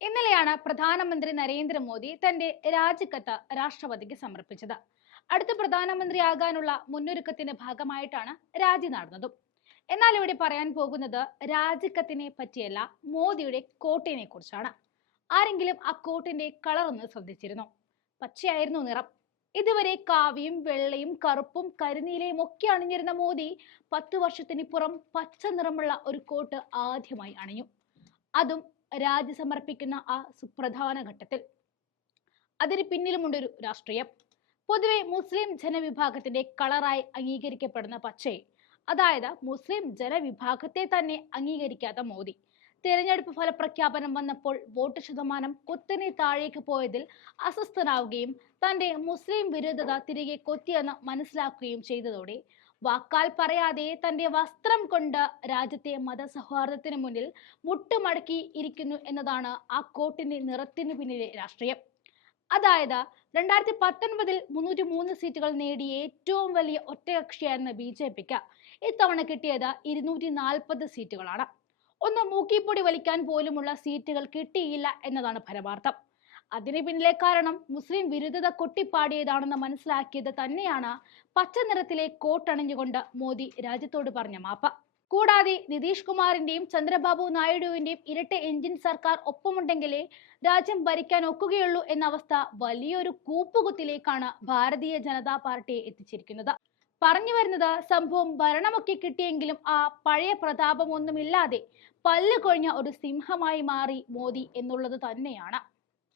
ഇന്നലെയാണ് പ്രധാനമന്ത്രി നരേന്ദ്രമോദി തന്റെ രാജിക്കത്ത് രാഷ്ട്രപതിക്ക് സമർപ്പിച്ചത്. അടുത്ത പ്രധാനമന്ത്രിയാകാനുള്ള മുന്നൊരുക്കത്തിന്റെ ഭാഗമായിട്ടാണ് രാജി നടന്നതും. എന്നാൽ ഇവിടെ പറയാൻ പോകുന്നത് രാജിക്കത്തിനെ പറ്റിയല്ല, മോദിയുടെ കോട്ടിനെ കുറിച്ചാണ്. ആരെങ്കിലും ആ കോട്ടിന്റെ കളർ ഒന്ന് ശ്രദ്ധിച്ചിരുന്നോ? പച്ചയായിരുന്നു നിറം. ഇതുവരെ കാവിയും വെള്ളയും കറുപ്പും കരിനീലയും ഒക്കെ അണിഞ്ഞിരുന്ന മോദി 10 വർഷത്തിനിപ്പുറം പച്ച നിറമുള്ള ഒരു കോട്ട് ആദ്യമായി അണിഞ്ഞു. അതും രാജി സമർപ്പിക്കുന്ന ആ സുപ്രധാന ഘട്ടത്തിൽ. അതിന് പിന്നിലുമുണ്ടൊരു രാഷ്ട്രീയം. പൊതുവെ മുസ്ലിം ജനവിഭാഗത്തിന്റെ കളറായി അംഗീകരിക്കപ്പെടുന്ന പച്ചയെ, അതായത് മുസ്ലിം ജനവിഭാഗത്തെ തന്നെ അംഗീകരിക്കാത്ത മോദി തെരഞ്ഞെടുപ്പ് ഫലപ്രഖ്യാപനം വന്നപ്പോൾ വോട്ട് ശതമാനം കുത്തനെ താഴേക്ക് പോയതിൽ അസ്വസ്ഥനാവുകയും തന്റെ മുസ്ലിം വിരുദ്ധത തിരികെ കൊത്തിയെന്ന് മനസ്സിലാക്കുകയും ചെയ്തതോടെ വാക്കാൽ പറയാതെ തന്റെ വസ്ത്രം കൊണ്ട് രാജ്യത്തെ മതസൗഹാർദ്ദത്തിന് മുന്നിൽ മുട്ടുമടക്കി ഇരിക്കുന്നു എന്നതാണ് ആ കോട്ടിന്റെ നിറത്തിന് പിന്നിലെ രാഷ്ട്രീയം. അതായത് 2019 303 സീറ്റുകൾ നേടിയ ഏറ്റവും വലിയ ഒറ്റകക്ഷിയായിരുന്ന BJPക്ക് ഇത്തവണ കിട്ടിയത് 240 സീറ്റുകളാണ്. ഒന്ന് മൂക്കിപ്പൊടി വലിക്കാൻ പോലുമുള്ള സീറ്റുകൾ കിട്ടിയില്ല എന്നതാണ് പരമാർത്ഥം. അതിന് പിന്നിലെ കാരണം മുസ്ലിം വിരുദ്ധത കൊട്ടിപ്പാടിയതാണെന്ന് മനസ്സിലാക്കിയത് തന്നെയാണ് പച്ച നിറത്തിലെ കോട്ടണിഞ്ഞുകൊണ്ട് മോദി രാജ്യത്തോട് പറഞ്ഞ മാപ്പ്. കൂടാതെ നിതീഷ് കുമാറിന്റെയും ചന്ദ്രബാബു നായിഡുവിന്റെയും ഇരട്ട എഞ്ചിൻ സർക്കാർ ഒപ്പമുണ്ടെങ്കിലേ രാജ്യം ഭരിക്കാൻ ഒക്കുകയുള്ളൂ എന്ന അവസ്ഥ വലിയൊരു കൂപ്പുകുത്തിലേക്കാണ് ഭാരതീയ ജനതാ പാർട്ടിയെ എത്തിച്ചിരിക്കുന്നത്. പറഞ്ഞു വരുന്നത്, സംഭവം ഭരണമൊക്കെ കിട്ടിയെങ്കിലും ആ പഴയ പ്രതാപമൊന്നുമില്ലാതെ പല്ല് കൊഴിഞ്ഞ ഒരു സിംഹമായി മാറി മോദി എന്നുള്ളത് തന്നെയാണ്.